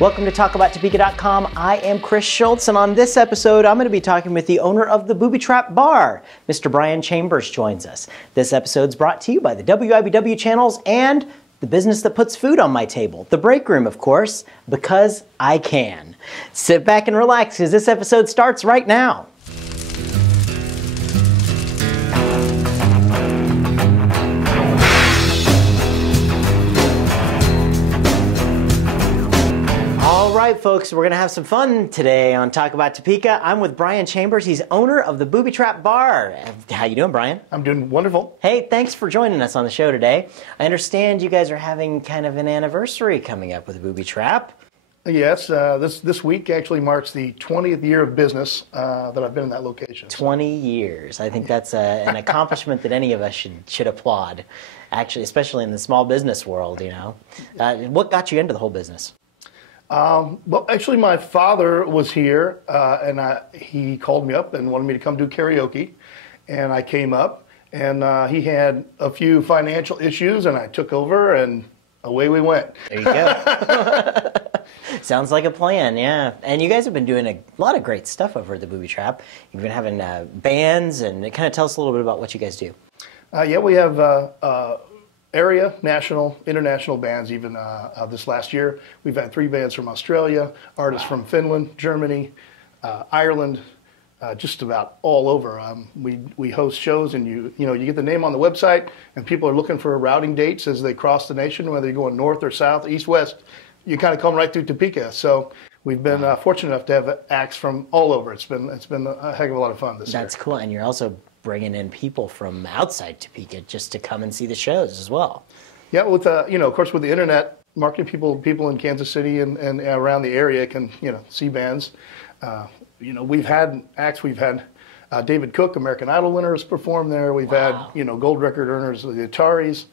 Welcome to TalkAboutTopeka.com. I am Chris Schultz, and on this episode, I'm going to be talking with the owner of the Boobie Trap Bar. Mr. Brian Chambers joins us. This episode's brought to you by the WIBW channels and the business that puts food on my table, the break room, of course, because I can. Sit back and relax, because this episode starts right now. All right, folks, we're going to have some fun today on Talk About Topeka. I'm with Brian Chambers. He's owner of the Boobie Trap Bar. How you doing, Brian? I'm doing wonderful. Hey, thanks for joining us on the show today. I understand you guys are having kind of an anniversary coming up with the Boobie Trap. Yes, this week actually marks the 20th year of business that I've been in that location. 20 years. I think that's an accomplishment that any of us should applaud, actually, especially in the small business world, you know. What got you into the whole business? Well, actually, my father was here, and he called me up and wanted me to come do karaoke, and I came up, and he had a few financial issues, and I took over, and away we went. There you go. Sounds like a plan, yeah. And you guys have been doing a lot of great stuff over at the Boobie Trap. You've been having bands, and kind of tell us a little bit about what you guys do. Yeah, we have area, national, international bands. Even this last year, we've had 3 bands from Australia, artists from Finland, Germany, Ireland, just about all over. We host shows, and you get the name on the website, and people are looking for routing dates as they cross the nation, whether you're going north or south, east, west. You kind of come right through Topeka. So we've been fortunate enough to have acts from all over. It's been a heck of a lot of fun this year. That's cool, and you're also bringing in people from outside Topeka just to come and see the shows as well. Yeah, with of course, with the internet, marketing people in Kansas City and around the area can see bands. We've had acts. We've had David Cook, American Idol winners, perform there. We've had gold record earners, the Ataris.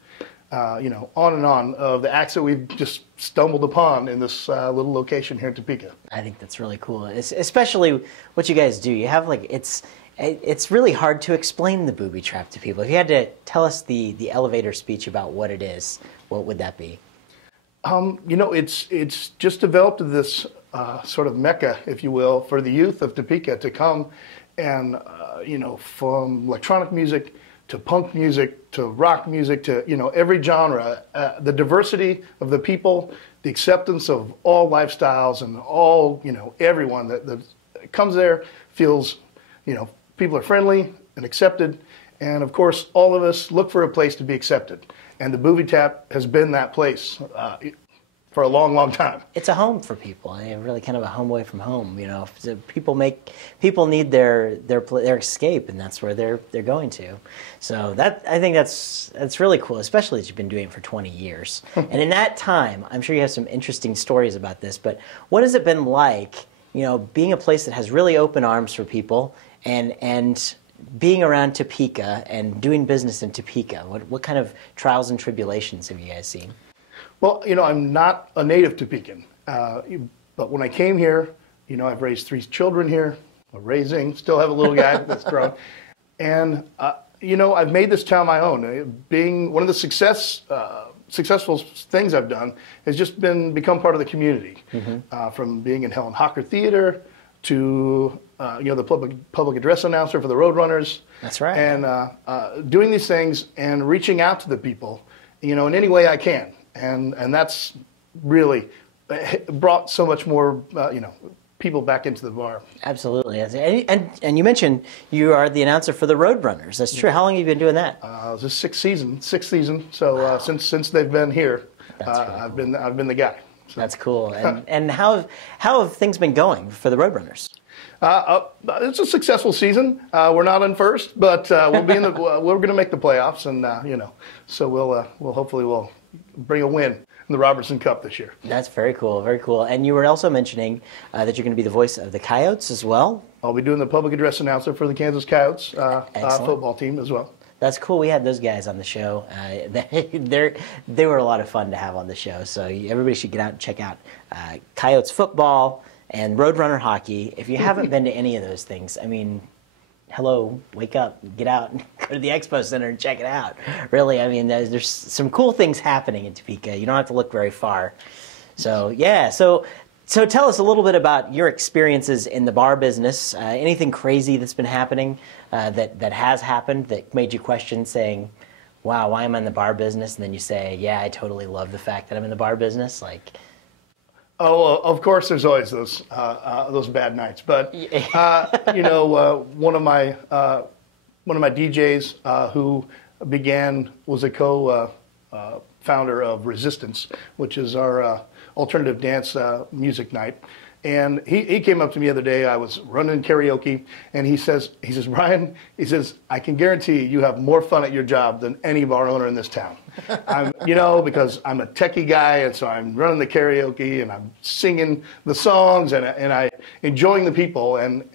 On and on of the acts that we've just stumbled upon in this little location here in Topeka. I think that's really cool, especially what you guys do. You have it's really hard to explain the Boobie Trap to people. If you had to tell us the elevator speech about what it is, what would that be? It's just developed this sort of mecca, if you will, for the youth of Topeka to come and from electronic music to punk music, to rock music, to every genre, the diversity of the people, the acceptance of all lifestyles and all everyone that comes there feels people are friendly and accepted, and of course all of us look for a place to be accepted, and the Boobie Trap has been that place for a long, long time. It's a home for people. Really kind of a home away from home. People need their escape, and that's where they're going to. So I think that's really cool, especially that you've been doing it for 20 years. And in that time, I'm sure you have some interesting stories about this. But what has it been like, being a place that has really open arms for people, and being around Topeka and doing business in Topeka? What kind of trials and tribulations have you guys seen? Well, I'm not a native Topekan, but when I came here, I've raised 3 children here. Still have a little guy that's grown. And, I've made this town my own. Being one of the successful things I've done has just become part of the community. Mm-hmm. From being in Helen Hocker Theater to, the public address announcer for the Roadrunners. That's right. And doing these things and reaching out to the people, in any way I can. And that's really brought so much more, people back into the bar. Absolutely. And you mentioned you are the announcer for the Roadrunners. That's true. How long have you been doing that? This is sixth season. So wow. Since they've been here, I've been the guy. So. That's cool. And how have things been going for the Roadrunners? It's a successful season. We're not in first, but we'll be we're going to make the playoffs, and so we'll hopefully bring a win in the Robertson Cup this year. That's very cool, very cool. And you were also mentioning that you're going to be the voice of the Coyotes as well. I'll be doing the public address announcer for the Kansas Coyotes football team as well. That's cool. We had those guys on the show. They were a lot of fun to have on the show. So everybody should get out and check out Coyotes football and Roadrunner hockey. If you haven't been to any of those things, hello, wake up, get out, and go to the Expo Center and check it out. Really, there's some cool things happening in Topeka. You don't have to look very far. So, yeah, so So tell us a little bit about your experiences in the bar business. Anything crazy that's been happening, that has happened, that made you question saying, wow, why am I in the bar business? And then you say, yeah, I totally love the fact that I'm in the bar business. Like, oh, of course, there's always those bad nights. But you know, one of my DJs who was a co-founder of Resistance, which is our alternative dance music night. And he came up to me the other day. I was running karaoke, and he says, Brian, he says, I can guarantee you have more fun at your job than any bar owner in this town. Because I'm a techie guy, and so I'm running the karaoke, and I'm singing the songs, and I enjoying the people, and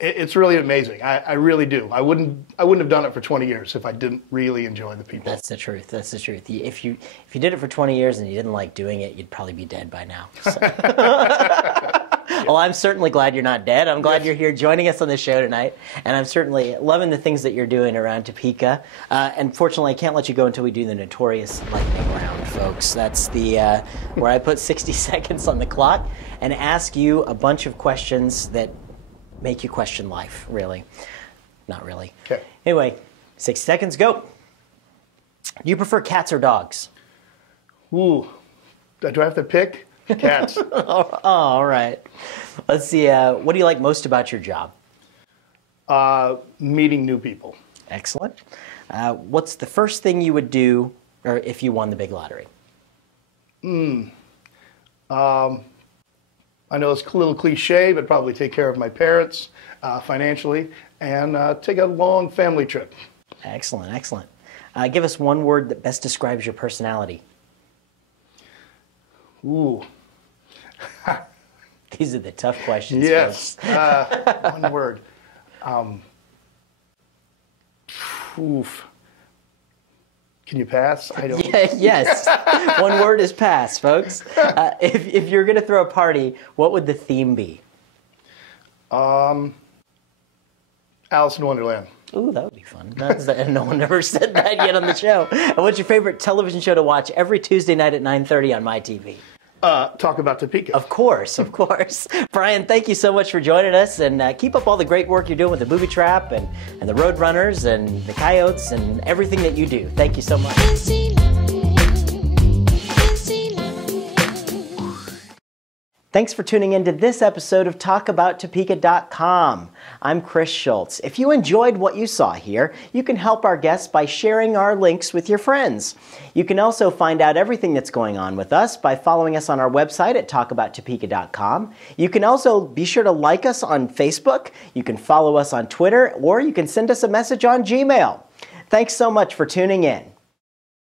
it's really amazing. I really do. I wouldn't have done it for 20 years if I didn't really enjoy the people. That's the truth. That's the truth. If you did it for 20 years and you didn't like doing it, you'd probably be dead by now. So. Well, I'm certainly glad you're not dead. I'm glad you're here joining us on the show tonight, and I'm certainly loving the things that you're doing around Topeka. And fortunately, I can't let you go until we do the notorious lightning round, folks. That's the where I put 60 seconds on the clock and ask you a bunch of questions that make you question life, really. Not really. Okay. Anyway, 60 seconds, go. Do you prefer cats or dogs? Ooh, do I have to pick? Cats. Oh, all right. Let's see, what do you like most about your job? Meeting new people. Excellent. What's the first thing you would do or if you won the big lottery? I know it's a little cliche, but probably take care of my parents financially and take a long family trip. Excellent, excellent. Give us one word that best describes your personality. Ooh. These are the tough questions. Yes. One word. Oof. Can you pass? I don't. Yes. One word is pass, folks. If you're going to throw a party, what would the theme be? Alice in Wonderland. Ooh, that would be fun. No one ever said that yet on the show. And what's your favorite television show to watch every Tuesday night at 9:30 on my TV? Talk about Topeka. Of course, of course. Brian, thank you so much for joining us, and keep up all the great work you're doing with the Boobie Trap and the Roadrunners and the Koyotes and everything that you do. Thank you so much. Thanks for tuning in to this episode of TalkAboutTopeka.com. I'm Chris Schultz. If you enjoyed what you saw here, you can help our guests by sharing our links with your friends. You can also find out everything that's going on with us by following us on our website at TalkAboutTopeka.com. You can also be sure to like us on Facebook, you can follow us on Twitter, or you can send us a message on Gmail. Thanks so much for tuning in.